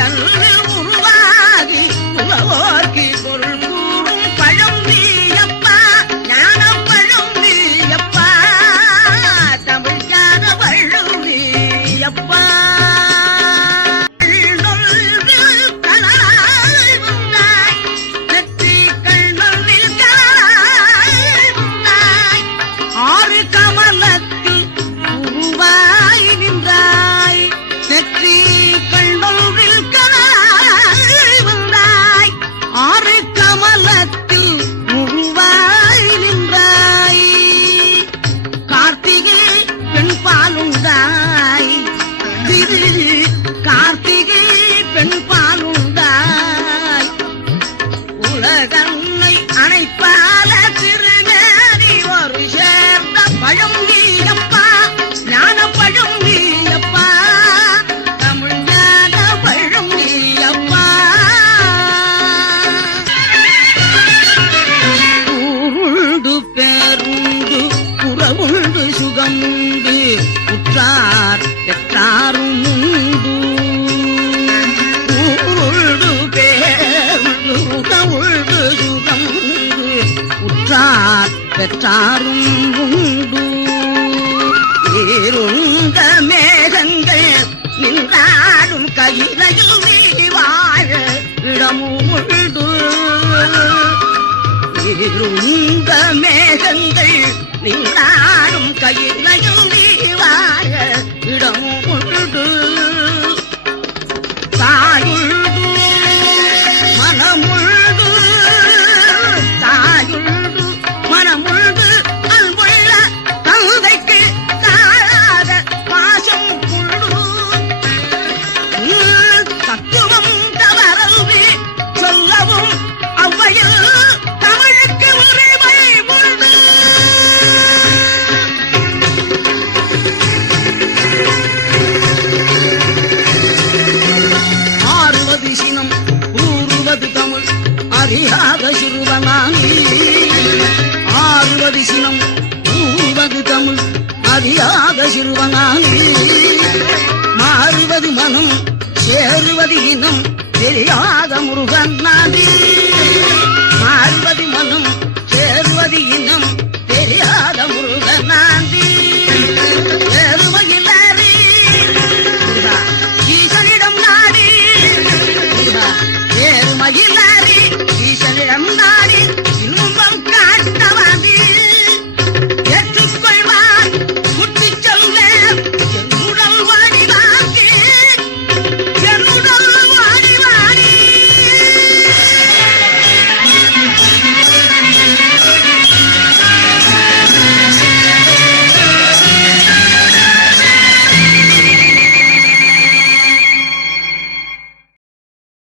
தன்று உருவாகி உழவோர்க்கு பொருள் கூறும் பழம் நீயப்பா ஞானம் பழம் நீயப்பா தமிழ் ஞான வள்ளும் நீயப்பா. ஆறு பெண் பாலுண்டாய். உலகன்னை அணைப்பால திருநேரி ஒரு சேர்ந்த பழம் நீயப்பா ஞான பழம் நீயப்பா. தமிழ் ஞான பழம் நீயப்பா. உருண்டு பேருண்டு புறமுண்டு சுகமுண்டு உற்றார் உற்றார் பெற்றாரும் உண்டு. ஏருண்ட மேகங்கள் நின்றாடும் கையிலையில் நீ வாழ இடமும் உண்டு இருந்த மேகங்கள் நின்றாடும் கையிலையும் நீ வாழ இடம் அறியாத சிறுவனானி ஆறுவது சினம் கூறுவது தமிழ் அறியாத சிறுவனானி மாறுவது மனம் சேருவது இனம் தெரியாத